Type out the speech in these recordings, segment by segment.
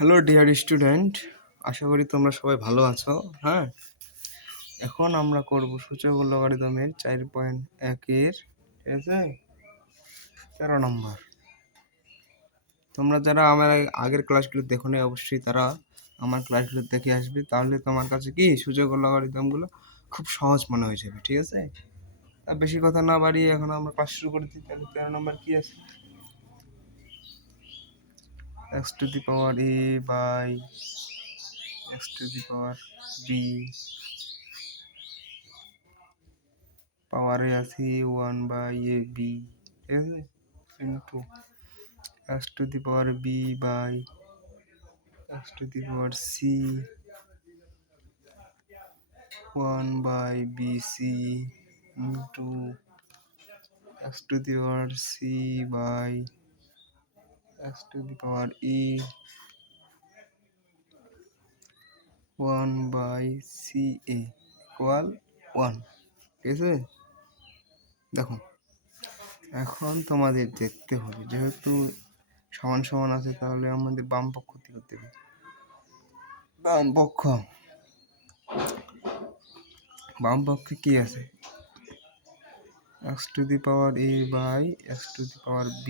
Hello dear student, আশা করি তোমরা সবাই ভালো আছো। হ্যাঁ, এখন আমরা করব সূচক ও লগারিদমের 4.1-এর, ঠিক আছে, 13 নম্বর। তোমরা যারা আমার আগের ক্লাসগুলো দেখো না, অবশ্যই তারা আমার ক্লাসগুলো দেখে আসবে, তাহলে তোমার কাছে কি সূচক ও লগারিদমগুলো খুব সহজ মনে হয়ে যাবে। ঠিক আছে, তা বেশি কথা না বাড়িয়ে এখন আমরা ক্লাস শুরু করে দিই। তাহলে 13 নম্বর কি আছে? x to the power a by x to the power b পাওয়ারে আছে 1/ab, ঠিক আছে, into x to the power b by x to the power c 1/bc into x to the power c by x to the power e 1/ca equal 1। ঠিক আছে, দেখো এখন তোমাদের দেখতে হবে, যেহেতু সমান সমান আছে, তাহলে আমাদের বাম পক্ষ কি করতে হবে? বাম পক্ষে কি আছে? x to the power a by x to the power b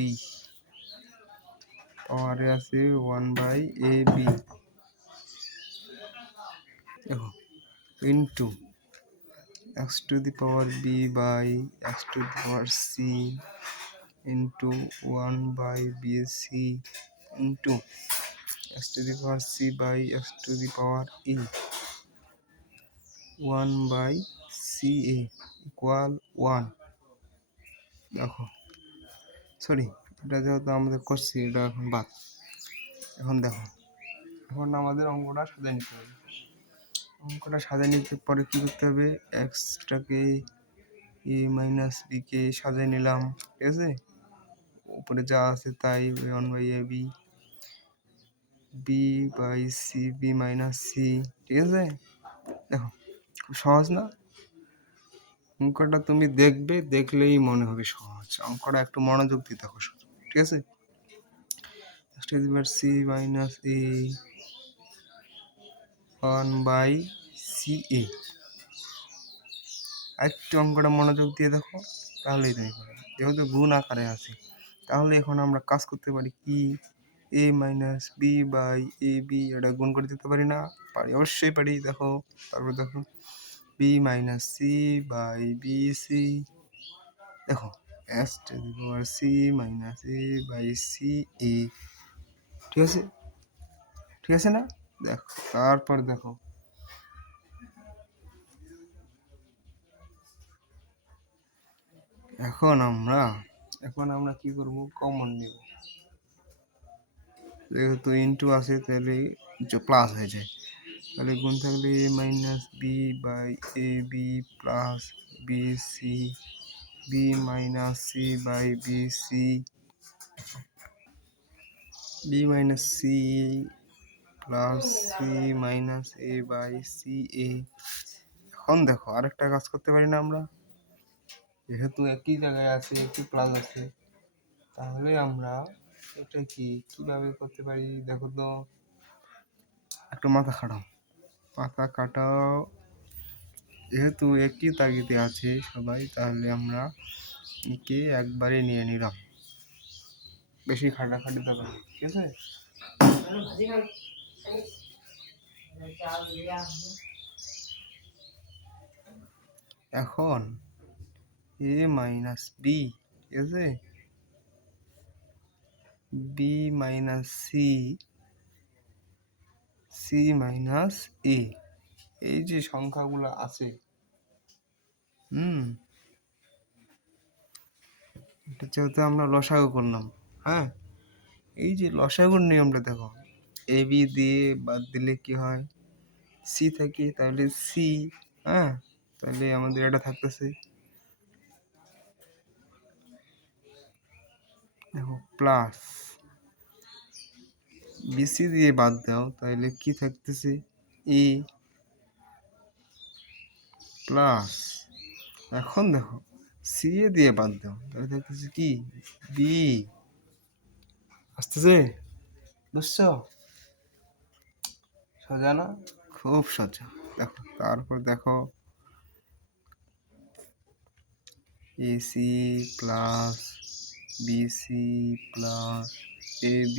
পাওয়ারে আছে 1/ab, দেখো, into x to the power b by x to the power c into 1/bc into x to the power c by x to the power e 1/ca equal 1। দেখো, sorry, এটা যেহেতু আমাদের করছি, এটা এখন বাদ। এখন দেখো, এখন আমাদের অঙ্কটা সাজিয়ে নিতে হবে। অঙ্কটা সাজিয়ে নিতে পরে কী করতে হবে? এক্সটাকে এ মাইনাস বিকে সাজিয়ে নিলাম, ঠিক আছে, উপরে যা আছে তাই, 1/ab B by C B minus C, ঠিক আছে। দেখো, খুব সহজ না? অঙ্কটা তুমি দেখবে, দেখলেই মনে হবে সহজ। অঙ্কটা একটু মনোযোগ দিয়ে দেখো শুধু, ঠিক আছে। সি মাইনাস এ 1/ca, একটু অঙ্কটা মনোযোগ দিয়ে দেখো, তাহলেই তুমি পারবে। যেহেতু গুণ আকারে আছে, তাহলে এখন আমরা কাজ করতে পারি কি? A minus B by A B, এটা গুণ করে দিতে পারি না? পারি, অবশ্যই পারি। দেখো, তারপর দেখো B minus C by B C, দেখো S to the power C minus A by C A, ঠিক আছে, ঠিক আছে না? দেখো, তারপর দেখো এখন আমরা কি করব? কমন নেব। যেহেতু ইনটু আছে, তাহলে প্লাস হয়ে যায়, তাহলে গুণ থাকলে A minus B by A B plus B C B minus C by B C B minus C plus C minus A by C A. এখন দেখো, আরেকটা কাজ করতে পারি না আমরা? যেহেতু একই জায়গায় আছে, একই প্লাস আছে, তাহলে আমরা এটা কিভাবে করতে পারি? দেখো তো, একটু মাথা কাটাও। যেহেতু একই তাগিদে আছে সবাই, তাহলে আমরা একে একবারে নিয়ে নিলাম, বেশি খাটাখাটি দরকার নেই, ঠিক আছে। এখন এ মাইনাস বি, ঠিক আছে, B minus C C minus A, এই যে সংখ্যাগুলো আছে, এটা যেহেতু আমরা লসাগু করলাম, হ্যাঁ, এই যে লসাগুর নিয়মটা দেখো, এ বি দিয়ে বাদ দিলে কি হয়? সি থাকে, তাহলে সি, হ্যাঁ, তাহলে আমাদের এটা থাকতেছে, দেখো, প্লাস বিসি দিয়ে বাদ দাও, তাহলে কি থাকতেছে? ই প্লাস, এখন দেখো সি এ দিয়ে বাদ দাও, তাহলে থাকতেছে কি? বি। আসতেছে? বুঝছো? সোজা না? খুব সোজা। দেখো তারপর দেখো AC plus BC plus AB,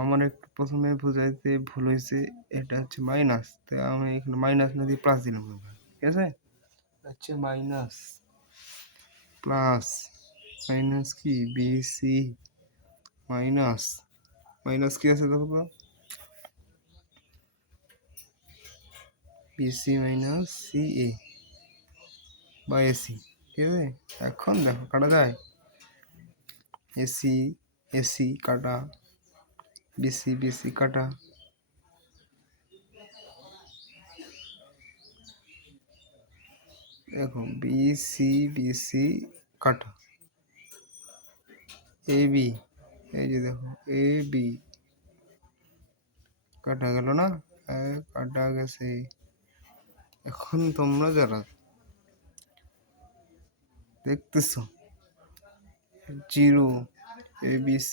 আমার একটু প্রথমে বোঝাইতে ভুল হয়েছে, এটা হচ্ছে মাইনাস, তো আমি এখানে মাইনাস না দিয়ে প্লাস দিলাম, ঠিক আছে? হচ্ছে মাইনাস প্লাস মাইনাস কি BC মাইনাস মাইনাস কি আছে দেখো তো, BC মাইনাস CA বা AC, ঠিক আছে? এখন দেখো কাটা যায়, AC কাটা, BC কাটা, দেখো BC কাটা, AB, এই যে দেখো AB কাটা গেল না, কাটা গেছে। এখন তোমরা যারা দেখতেছো 0 ABC,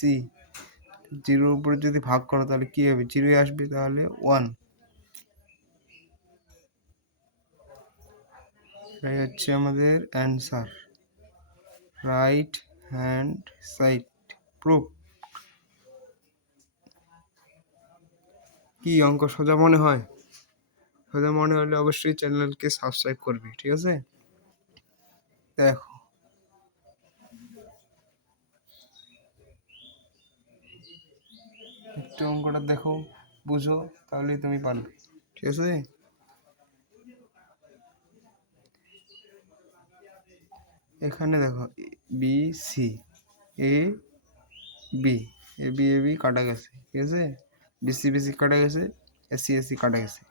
0 উপরে যদি ভাগ করো তাহলে কি হবে, 0 আসবে, তাহলে 1, এটাই হচ্ছে আমাদের answer, right hand side proof. কি অঙ্ক সোজা মনে হয়? সোজা মনে হলে অবশ্যই চ্যানেলকে সাবস্ক্রাইব করবি, ঠিক আছে? দেখো একটু অঙ্কটা দেখো, বুঝো, তাহলেই তুমি পারবে, ঠিক আছে? এখানে দেখো BC AB কাটা গেছে, ঠিক আছে? BC কাটা গেছে, AC কাটা গেছে,